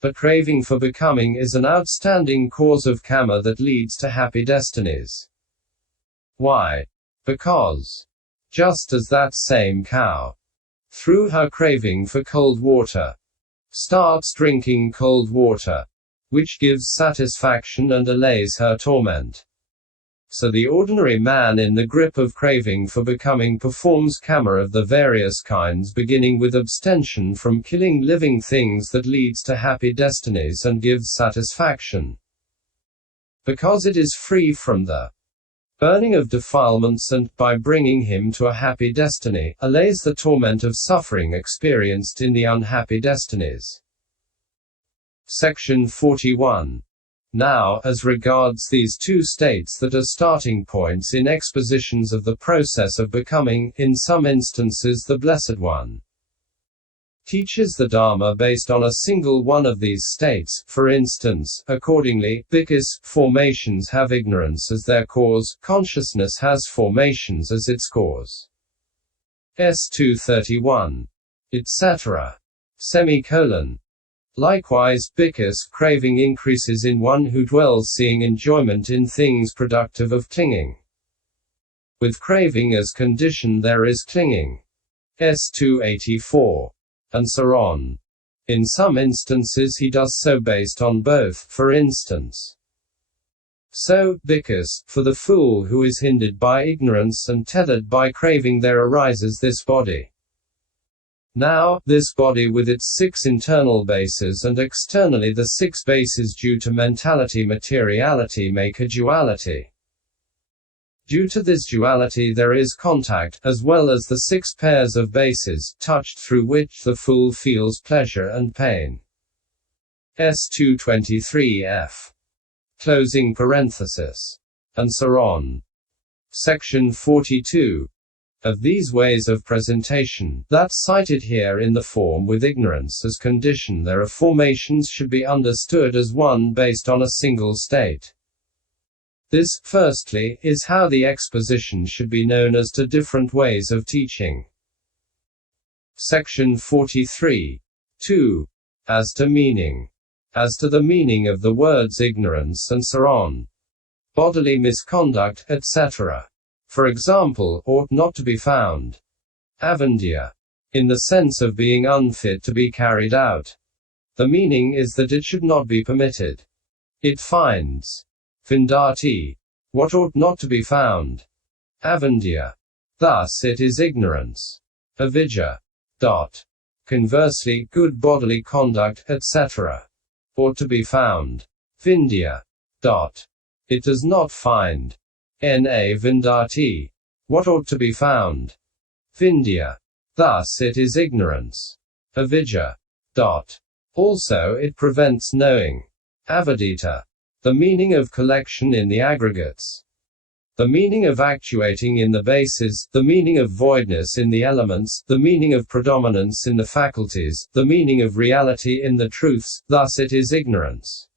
But craving for becoming is an outstanding cause of kamma that leads to happy destinies. Why? Because, just as that same cow, through her craving for cold water, starts drinking cold water, which gives satisfaction and allays her torment, so the ordinary man in the grip of craving for becoming performs kamma of the various kinds, beginning with abstention from killing living things that leads to happy destinies and gives satisfaction, because it is free from the burning of defilements and, by bringing him to a happy destiny, allays the torment of suffering experienced in the unhappy destinies. Section 41. Now, as regards these two states that are starting points in expositions of the process of becoming, in some instances the Blessed One teaches the Dhamma based on a single one of these states. For instance, accordingly, Bhikkhus, formations have ignorance as their cause, consciousness has formations as its cause. S231. Etc. Likewise, Bhikkhus, craving increases in one who dwells seeing enjoyment in things productive of clinging. With craving as condition there is clinging. S284. And so on. In some instances he does so based on both. For instance, so, Bhikkhus, for the fool who is hindered by ignorance and tethered by craving there arises this body. Now, this body with its 6 internal bases and externally the 6 bases due to mentality-materiality make a duality. Due to this duality there is contact, as well as the 6 pairs of bases, touched through which the fool feels pleasure and pain. S223f. And so on. Section 42. Of these ways of presentation, that cited here in the form with ignorance as condition, there are formations should be understood as one based on a single state. This, firstly, is how the exposition should be known as to different ways of teaching. Section 43. 2. As to meaning. As to the meaning of the words ignorance and so on, bodily misconduct, etc. For example, ought not to be found. Avindya. In the sense of being unfit to be carried out. The meaning is that it should not be permitted. It finds. Vindati. What ought not to be found. Avindya. Thus it is ignorance. Avijja. Conversely, good bodily conduct, etc. ought to be found. Vindya. It does not find. Na vindati. What ought to be found. Vindya. Thus it is ignorance. Avijja. Also it prevents knowing. Avidita. The meaning of collection in the aggregates. The meaning of actuating in the bases, the meaning of voidness in the elements, the meaning of predominance in the faculties, the meaning of reality in the truths, thus it is ignorance.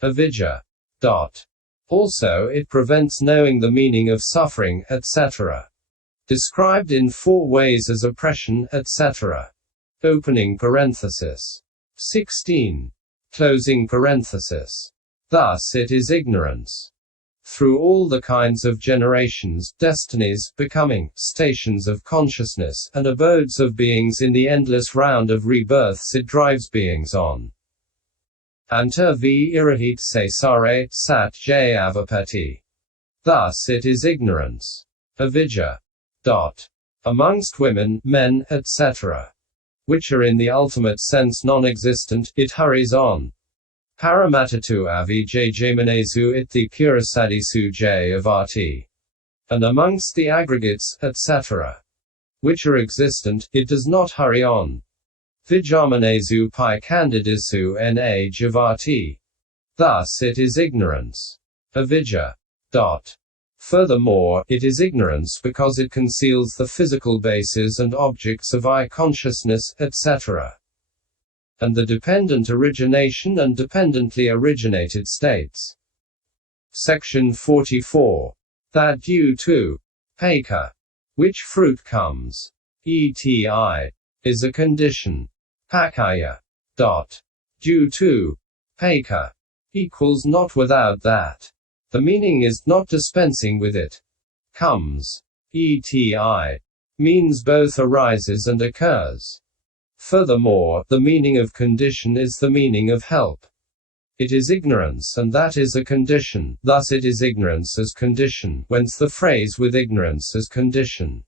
Avijja. Also it prevents knowing the meaning of suffering, etc. Described in 4 ways as oppression, etc. Opening parenthesis. 16. Closing parenthesis. Thus it is ignorance. Through all the kinds of generations, destinies, becoming, stations of consciousness, and abodes of beings in the endless round of rebirths it drives beings on. Anta v irahit se sare, sat j avapati. Thus it is ignorance. Avijja. Amongst women, men, etc. which are in the ultimate sense non-existent, it hurries on. Paramatatu avi jamanezu ithi purasadisu j avati. And amongst the aggregates, etc. which are existent, it does not hurry on. Vijamanezu pi candidisu na javati. Thus it is ignorance. Avijja. Furthermore, it is ignorance because it conceals the physical bases and objects of I-consciousness, etc. and the dependent origination and dependently originated states. Section 44. That due to peka, which fruit comes, eti, is a condition. Pakaya. due to, peka, equals not without that. The meaning is not dispensing with it. Comes, eti, means both arises and occurs. Furthermore, the meaning of condition is the meaning of help. It is ignorance, and that is a condition, thus it is ignorance as condition, whence the phrase with ignorance as condition.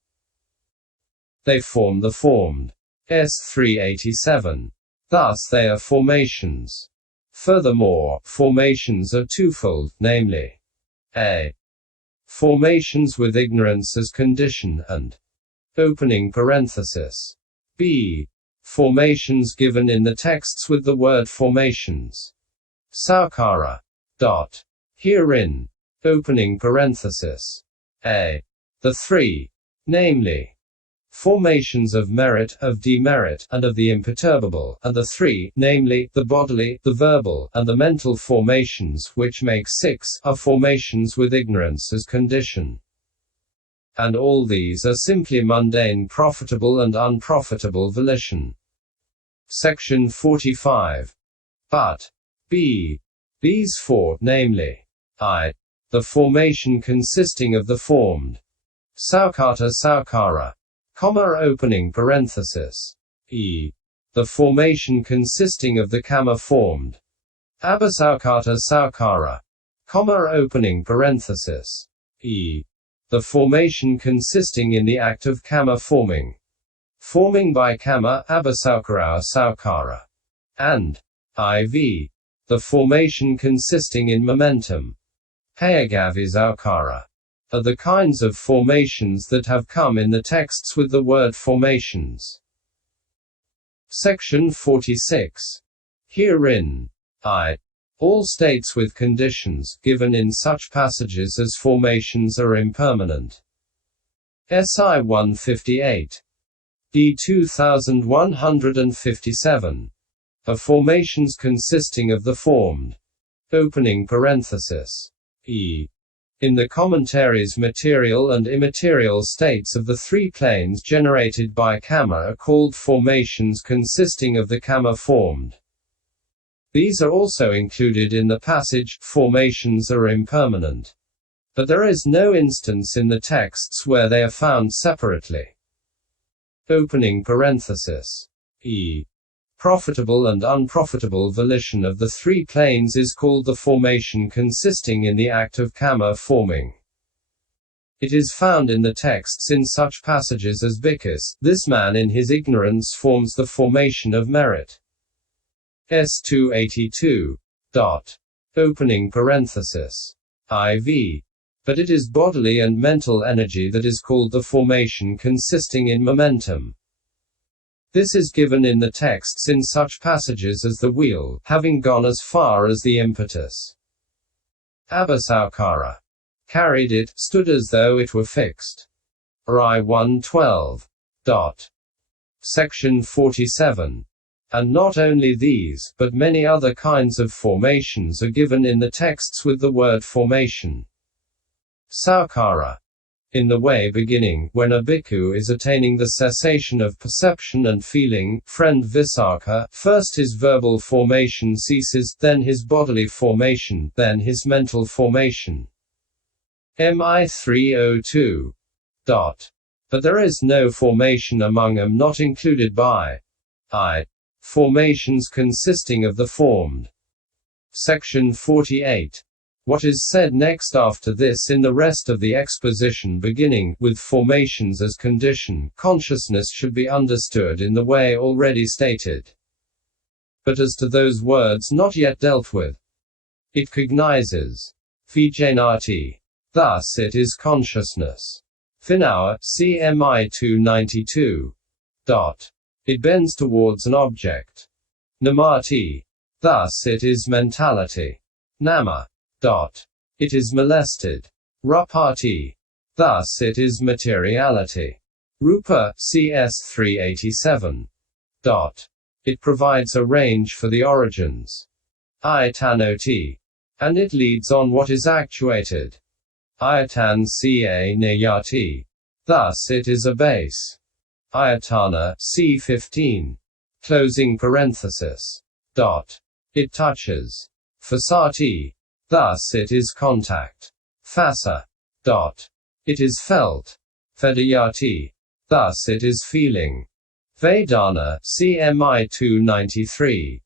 They form the formed. S387. Thus they are formations. Furthermore, formations are twofold, namely a. Formations with ignorance as condition, and opening parenthesis. B. Formations given in the texts with the word formations. Saukara. Herein, opening parenthesis. A. The three, namely, formations of merit, of demerit, and of the imperturbable, and the three, namely, the bodily, the verbal, and the mental formations, which make six, are formations with ignorance as condition. And all these are simply mundane profitable and unprofitable volition. Section 45. But b. These four, namely, I. The formation consisting of the formed. Saukata saukara. Opening parenthesis. E. The formation consisting of the kamma formed. Abasaukata saukara. Opening parenthesis. E. The formation consisting in the act of kamma forming. Forming by kamma, abasaukara saukara. And IV. The formation consisting in momentum. Hayagavisaukara. Are the kinds of formations that have come in the texts with the word formations. Section 46. Herein, I. All states with conditions, given in such passages as formations are impermanent. SI 158. D 2157. Are formations consisting of the formed. Opening parenthesis. E. In the commentaries, material and immaterial states of the three planes generated by kamma are called formations consisting of the kamma formed. These are also included in the passage, formations are impermanent. But there is no instance in the texts where they are found separately. Opening parenthesis. E. Profitable and unprofitable volition of the three planes is called the formation consisting in the act of kamma forming. It is found in the texts in such passages as Bhikkhus, this man in his ignorance forms the formation of merit. S282. Opening parenthesis. IV. But it is bodily and mental energy that is called the formation consisting in momentum. This is given in the texts in such passages as the wheel, having gone as far as the impetus. Abasaukara. Carried it, stood as though it were fixed. RI 112. Section 47. And not only these, but many other kinds of formations are given in the texts with the word formation. Saukara. In the way beginning, when a bhikkhu is attaining the cessation of perception and feeling, friend visarka, first his verbal formation ceases, then his bodily formation, then his mental formation. MI 302. But there is no formation among them not included by I. Formations consisting of the formed. Section 48. What is said next after this in the rest of the exposition beginning with formations as condition, consciousness should be understood in the way already stated. But as to those words not yet dealt with, it cognizes vijanati. Thus it is consciousness. Finaur, CMI 292. It bends towards an object. Namati. Thus it is mentality. Nama. It is molested. Rupati. Thus it is materiality. Rupa, CS 387. It provides a range for the origins. Ayatanoti. And it leads on what is actuated. Ayatan ca nayati. Thus it is a base. Ayatana, C15. Closing parenthesis. it touches. Fasati, thus it is contact. Phassa, it is felt. Vedayati, thus it is feeling. Vedana, CMI 293.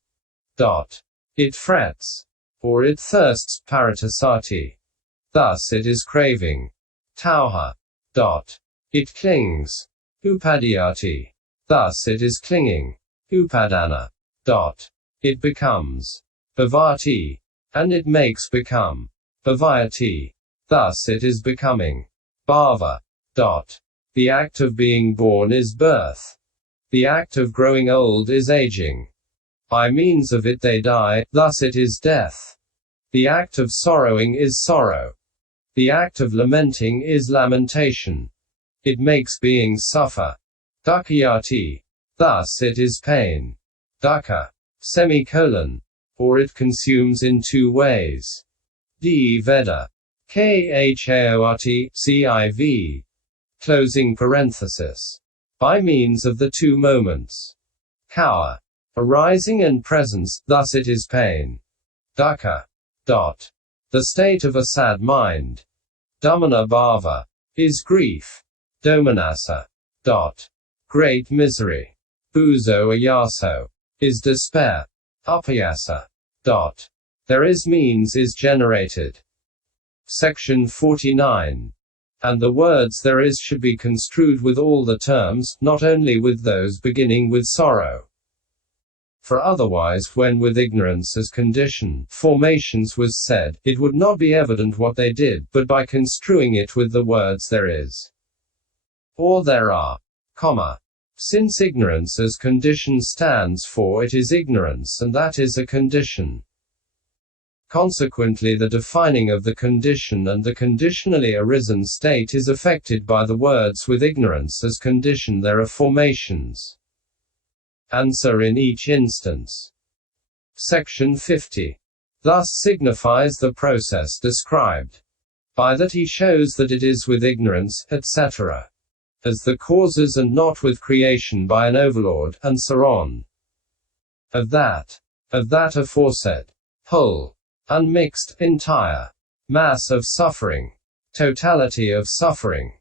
It frets, or it thirsts. Paratasati, thus it is craving. Tauha, it clings. Upadiyati, thus it is clinging. Upadana, it becomes. Bhavati, and it makes become. Bhavayati, thus it is becoming. Bhava, the act of being born is birth. The act of growing old is aging. By means of it they die, thus it is death. The act of sorrowing is sorrow. The act of lamenting is lamentation. It makes beings suffer. Dukkhayati, thus it is pain. Dukkha, or it consumes in two ways. D. Veda. Khaot, civ. Closing parenthesis. By means of the two moments. Kawa, arising and presence, thus it is pain. Dukkha, the state of a sad mind. Dhammana bhava, is grief. Domanassa, great misery. Buzo ayaso, is despair. Upayasa, there is means is generated. Section 49. And the words there is should be construed with all the terms, not only with those beginning with sorrow. For otherwise, when with ignorance as condition, formations was said, it would not be evident what they did, but by construing it with the words there is, or there are, comma. Since ignorance as condition stands for it is ignorance and that is a condition. Consequently the defining of the condition and the conditionally arisen state is affected by the words with ignorance as condition there are formations. Answer in each instance. Section 50. Thus signifies the process described. By that he shows that it is with ignorance, etc. as the causes and not with creation by an overlord, and so on. Of that aforesaid, whole, unmixed, entire, mass of suffering, totality of suffering,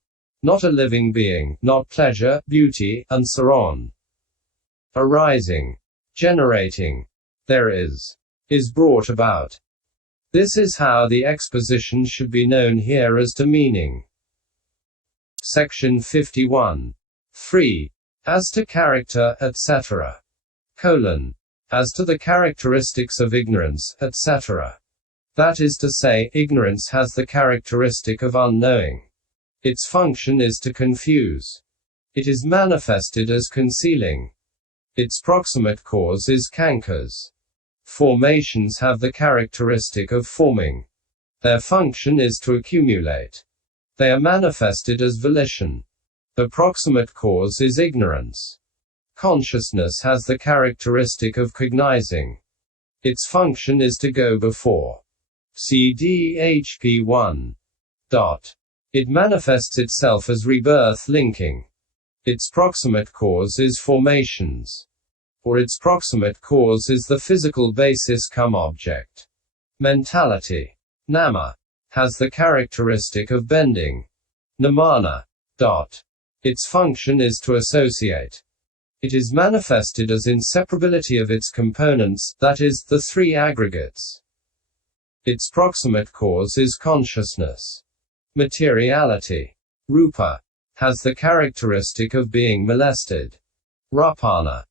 not a living being, not pleasure, beauty, and so on. Arising, generating, there is brought about. This is how the exposition should be known here as to meaning. Section 51. 3. As to character, etc. As to the characteristics of ignorance, etc. That is to say, ignorance has the characteristic of unknowing. Its function is to confuse. It is manifested as concealing. Its proximate cause is cankers. Formations have the characteristic of forming. Their function is to accumulate. They are manifested as volition. The proximate cause is ignorance. Consciousness has the characteristic of cognizing. Its function is to go before. CDHP 1. It manifests itself as rebirth linking. Its proximate cause is formations. Or its proximate cause is the physical basis come object. Mentality. Nama. Has the characteristic of bending. Namana. Its function is to associate. It is manifested as inseparability of its components, that is, the three aggregates. Its proximate cause is consciousness. Materiality. Rupa. Has the characteristic of being molested. Rapana.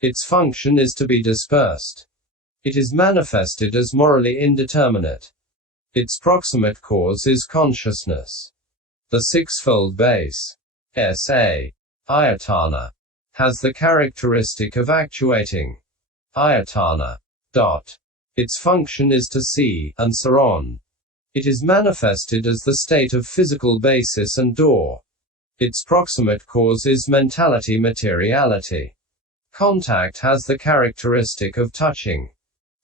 Its function is to be dispersed. It is manifested as morally indeterminate. Its proximate cause is consciousness. The sixfold base. S.A. Ayatana. Has the characteristic of actuating. Ayatana. Its function is to see, and so on. It is manifested as the state of physical basis and door. Its proximate cause is mentality-materiality. Contact has the characteristic of touching.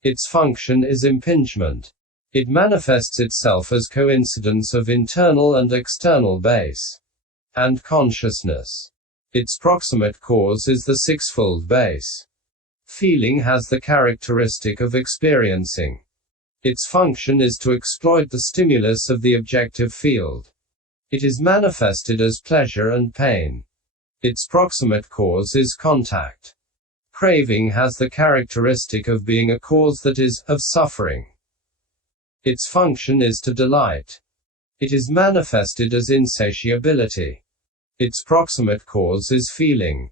Its function is impingement. It manifests itself as coincidence of internal and external base. And consciousness. Its proximate cause is the sixfold base. Feeling has the characteristic of experiencing. Its function is to exploit the stimulus of the objective field. It is manifested as pleasure and pain. Its proximate cause is contact. Craving has the characteristic of being a cause that is, of suffering. Its function is to delight. It is manifested as insatiability. Its proximate cause is feeling.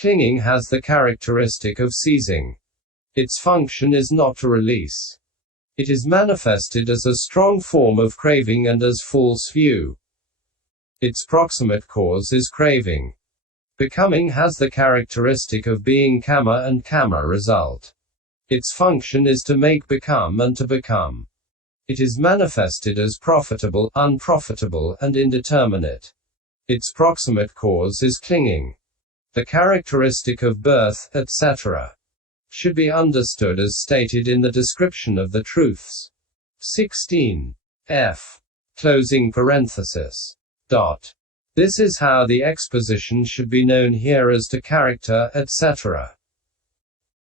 Clinging has the characteristic of seizing. Its function is not to release. It is manifested as a strong form of craving and as false view. Its proximate cause is craving. Becoming has the characteristic of being kamma and kamma result. Its function is to make become and to become. It is manifested as profitable, unprofitable, and indeterminate. Its proximate cause is clinging. The characteristic of birth, etc., should be understood as stated in the description of the truths. 16. F. Closing parenthesis. This is how the exposition should be known here as to character, etc.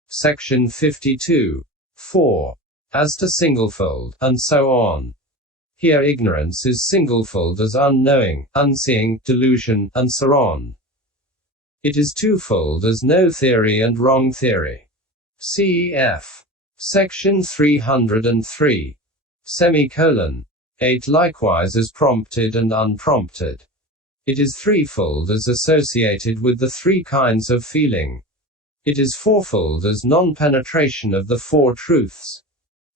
Section 52. 4. As to singlefold, and so on. Here ignorance is singlefold as unknowing, unseeing, delusion, and so on. It is twofold as no theory and wrong theory. Cf. Section 303. 8 likewise as prompted and unprompted. It is threefold as associated with the three kinds of feeling. It is fourfold as non-penetration of the four truths.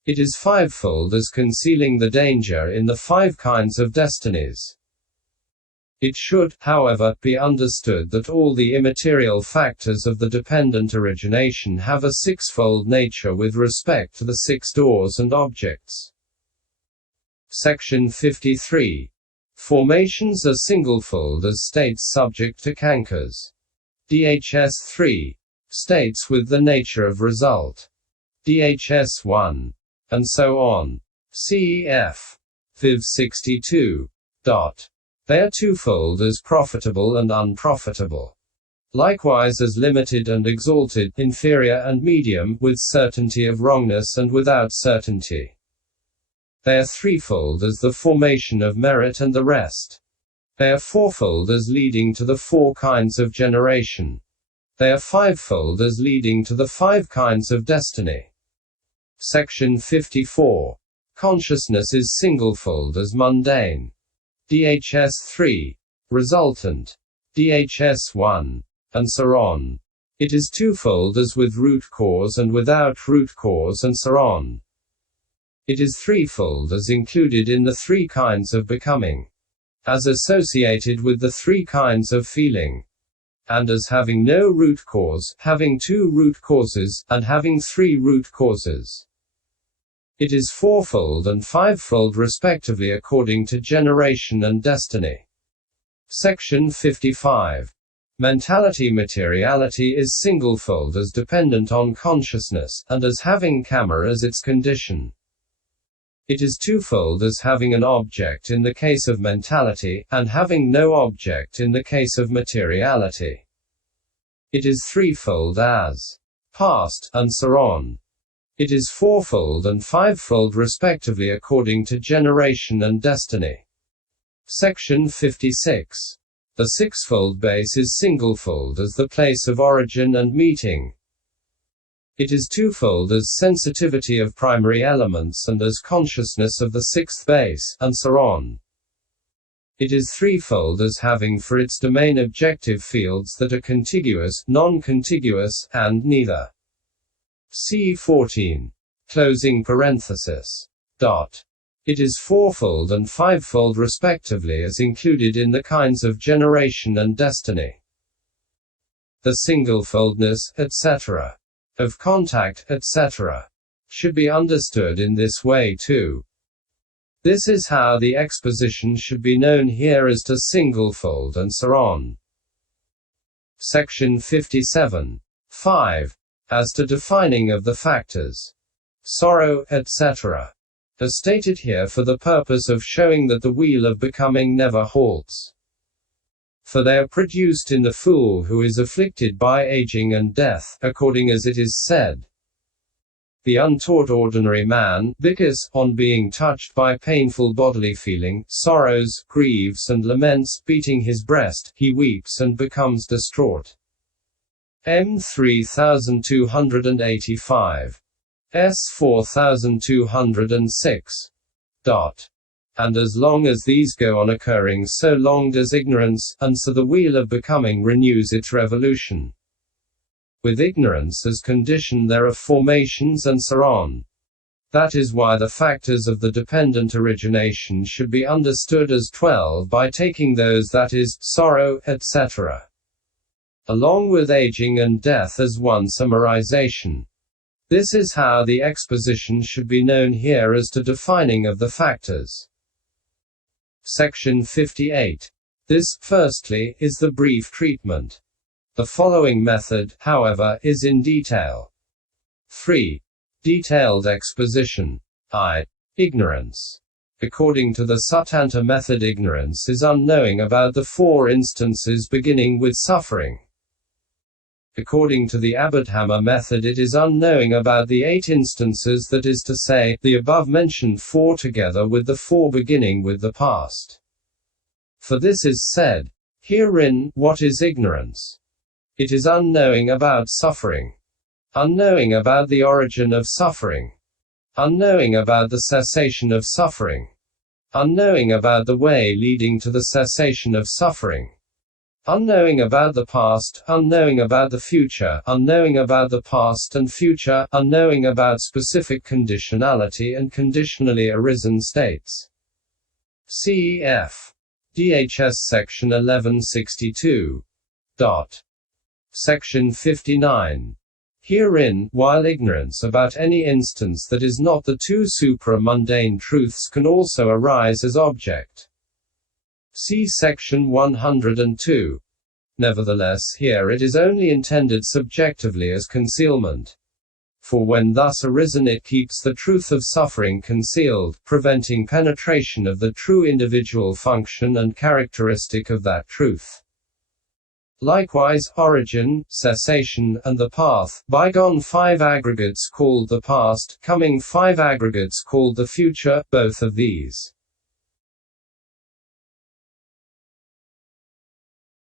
It is fivefold as concealing the danger in the 5 kinds of destinies. It should, however, be understood that all the immaterial factors of the dependent origination have a sixfold nature with respect to the 6 doors and objects. Section 53. Formations are singlefold as states subject to cankers. Dhs 3. States with the nature of result. Dhs 1. And so on. Cf. Viv 62. They are twofold as profitable and unprofitable. Likewise as limited and exalted, inferior and medium, with certainty of wrongness and without certainty. They are threefold as the formation of merit and the rest. They are fourfold as leading to the 4 kinds of generation. They are fivefold as leading to the 5 kinds of destiny. Section 54. Consciousness is singlefold as mundane. Dhs 3. Resultant. Dhs 1. And so on. It is twofold as with root cause and without root cause and so on. It is threefold as included in the 3 kinds of becoming. As associated with the 3 kinds of feeling. And as having no root cause, having 2 root causes, and having 3 root causes. It is fourfold and fivefold respectively according to generation and destiny. Section 55. Mentality-materiality is singlefold as dependent on consciousness, and as having kamma as its condition. It is twofold as having an object in the case of mentality, and having no object in the case of materiality. It is threefold as past, and so on. It is fourfold and fivefold respectively according to generation and destiny. Section 56. The sixfold base is singlefold as the place of origin and meeting. It is twofold as sensitivity of primary elements and as consciousness of the 6th base, and so on. It is threefold as having for its domain objective fields that are contiguous, non-contiguous, and neither. C 14. Closing parenthesis. It is fourfold and fivefold respectively as included in the kinds of generation and destiny. The singlefoldness, etc., of contact, etc., should be understood in this way too. This is how the exposition should be known here as to singlefold and so on. Section 57. 5. As to defining of the factors. Sorrow, etc. Are stated here for the purpose of showing that the wheel of becoming never halts. For they are produced in the fool who is afflicted by aging and death, according as it is said. The untaught ordinary man, Bhikkhus, on being touched by painful bodily feeling, sorrows, grieves and laments, beating his breast, he weeps and becomes distraught. M 3285. S 4206. And as long as these go on occurring, so long does ignorance, and so the wheel of becoming renews its revolution. With ignorance as condition there are formations and so on. That is why the factors of the dependent origination should be understood as 12 by taking those, that is, sorrow, etc., along with aging and death as one summarization. This is how the exposition should be known here as to defining of the factors. Section 58. This, firstly, is the brief treatment. The following method, however, is in detail. 3. Detailed exposition. I. Ignorance. According to the Suttanta method, ignorance is unknowing about the 4 instances beginning with suffering. According to the Abhidhamma method, it is unknowing about the 8 instances, that is to say, the above-mentioned 4 together with the 4 beginning with the past. For this is said herein, what is ignorance? It is unknowing about suffering. Unknowing about the origin of suffering. Unknowing about the cessation of suffering. Unknowing about the way leading to the cessation of suffering. Unknowing about the past, unknowing about the future, unknowing about the past and future, unknowing about specific conditionality and conditionally arisen states. Cf. DHS Section 1162. Section 59. Herein, while ignorance about any instance that is not the 2 supra-mundane truths can also arise as object. See Section 102. Nevertheless, here it is only intended subjectively as concealment. For when thus arisen it keeps the truth of suffering concealed, preventing penetration of the true individual function and characteristic of that truth. Likewise, origin, cessation, and the path, bygone 5 aggregates called the past, coming 5 aggregates called the future, both of these